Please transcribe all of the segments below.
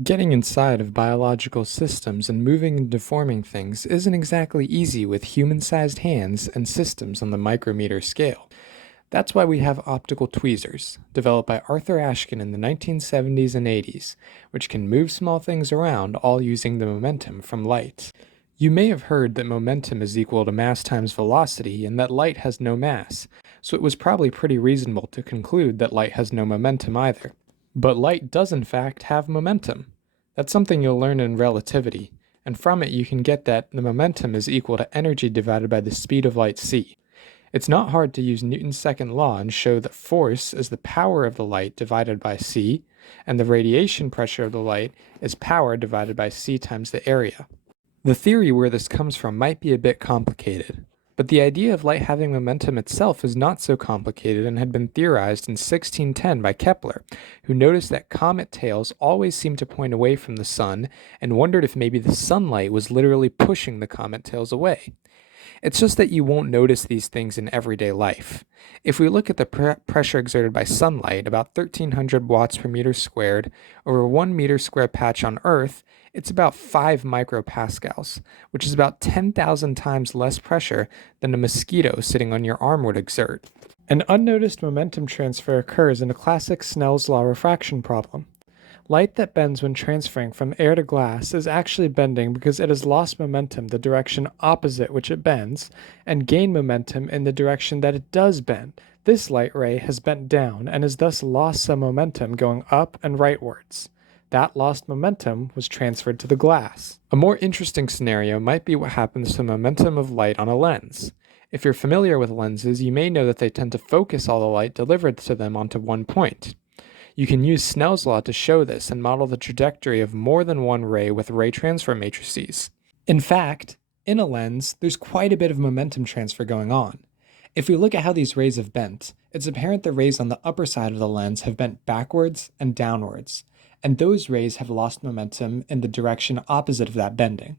Getting inside of biological systems and moving and deforming things isn't exactly easy with human-sized hands and systems on the micrometer scale. That's why we have optical tweezers, developed by Arthur Ashkin in the 1970s and 80s, which can move small things around all using the momentum from light. You may have heard that momentum is equal to mass times velocity and that light has no mass, so it was probably pretty reasonable to conclude that light has no momentum either. But light does in fact have momentum. That's something you'll learn in relativity, and from it you can get that the momentum is equal to energy divided by the speed of light c. It's not hard to use Newton's second law and show that force is the power of the light divided by c, and the radiation pressure of the light is power divided by c times the area. The theory where this comes from might be a bit complicated, but the idea of light having momentum itself is not so complicated and had been theorized in 1610 by Kepler, who noticed that comet tails always seemed to point away from the sun and wondered if maybe the sunlight was literally pushing the comet tails away. It's just that you won't notice these things in everyday life. If we look at the pressure exerted by sunlight, about 1300 watts per meter squared, over a 1 meter square patch on Earth, it's about 5 micropascals, which is about 10,000 times less pressure than a mosquito sitting on your arm would exert. An unnoticed momentum transfer occurs in a classic Snell's law refraction problem. Light that bends when transferring from air to glass is actually bending because it has lost momentum the direction opposite which it bends, and gained momentum in the direction that it does bend. This light ray has bent down and has thus lost some momentum going up and rightwards. That lost momentum was transferred to the glass. A more interesting scenario might be what happens to the momentum of light on a lens. If you're familiar with lenses, you may know that they tend to focus all the light delivered to them onto one point. You can use Snell's law to show this and model the trajectory of more than one ray with ray transfer matrices. In fact, in a lens, there's quite a bit of momentum transfer going on. If we look at how these rays have bent, it's apparent the rays on the upper side of the lens have bent backwards and downwards, and those rays have lost momentum in the direction opposite of that bending.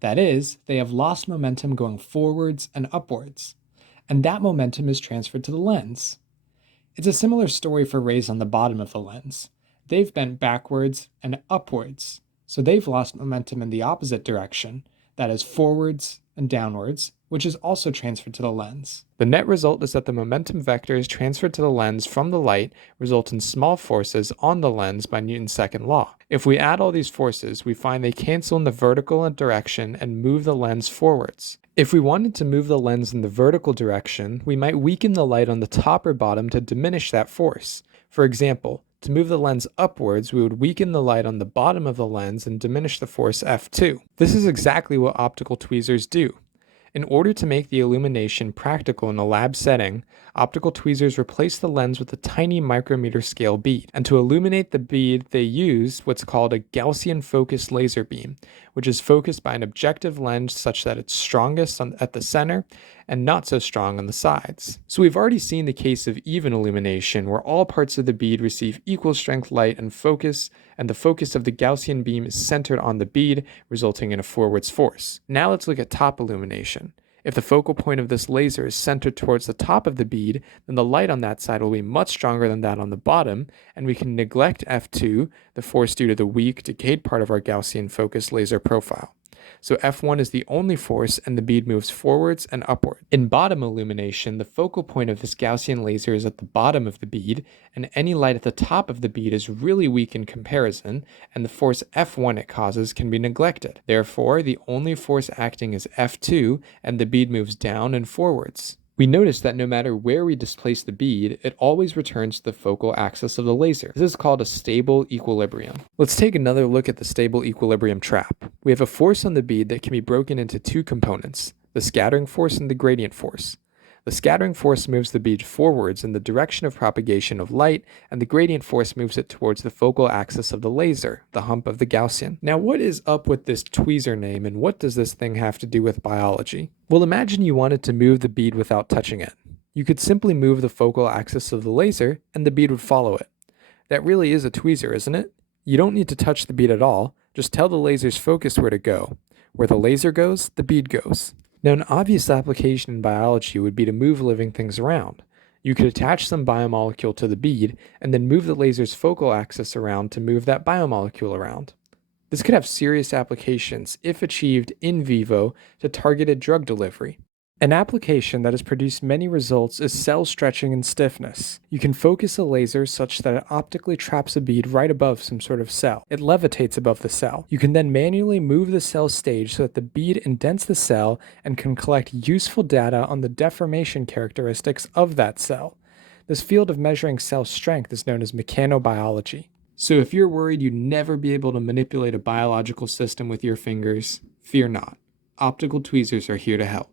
That is, they have lost momentum going forwards and upwards, and that momentum is transferred to the lens. It's a similar story for rays on the bottom of the lens. They've bent backwards and upwards, so they've lost momentum in the opposite direction, that is forwards and downwards, which is also transferred to the lens. The net result is that the momentum vectors transferred to the lens from the light result in small forces on the lens by Newton's second law. If we add all these forces, we find they cancel in the vertical direction and move the lens forwards. If we wanted to move the lens in the vertical direction, we might weaken the light on the top or bottom to diminish that force. For example, to move the lens upwards, we would weaken the light on the bottom of the lens and diminish the force F2. This is exactly what optical tweezers do. In order to make the illumination practical in a lab setting, optical tweezers replace the lens with a tiny micrometer scale bead, and to illuminate the bead they use what's called a Gaussian focused laser beam, which is focused by an objective lens such that it's strongest at the center and not so strong on the sides. So we've already seen the case of even illumination, where all parts of the bead receive equal strength light and the focus of the Gaussian beam is centered on the bead, resulting in a forwards force. Now let's look at top illumination. If the focal point of this laser is centered towards the top of the bead, then the light on that side will be much stronger than that on the bottom, and we can neglect F2, the force due to the weak, decayed part of our Gaussian focused laser profile. So F1 is the only force and the bead moves forwards and upward. In bottom illumination, the focal point of this Gaussian laser is at the bottom of the bead, and any light at the top of the bead is really weak in comparison, and the force F1 it causes can be neglected. Therefore, the only force acting is F2, and the bead moves down and forwards. We notice that no matter where we displace the bead, it always returns to the focal axis of the laser. This is called a stable equilibrium. Let's take another look at the stable equilibrium trap. We have a force on the bead that can be broken into two components, the scattering force and the gradient force. The scattering force moves the bead forwards in the direction of propagation of light, and the gradient force moves it towards the focal axis of the laser, the hump of the Gaussian. Now, what is up with this tweezer name, and what does this thing have to do with biology? Well, imagine you wanted to move the bead without touching it. You could simply move the focal axis of the laser, and the bead would follow it. That really is a tweezer, isn't it? You don't need to touch the bead at all, just tell the laser's focus where to go. Where the laser goes, the bead goes. Now, an obvious application in biology would be to move living things around. You could attach some biomolecule to the bead and then move the laser's focal axis around to move that biomolecule around. This could have serious applications if achieved in vivo to targeted drug delivery. An application that has produced many results is cell stretching and stiffness. You can focus a laser such that it optically traps a bead right above some sort of cell. It levitates above the cell. You can then manually move the cell stage so that the bead indents the cell and can collect useful data on the deformation characteristics of that cell. This field of measuring cell strength is known as mechanobiology. So if you're worried you'd never be able to manipulate a biological system with your fingers, fear not. Optical tweezers are here to help.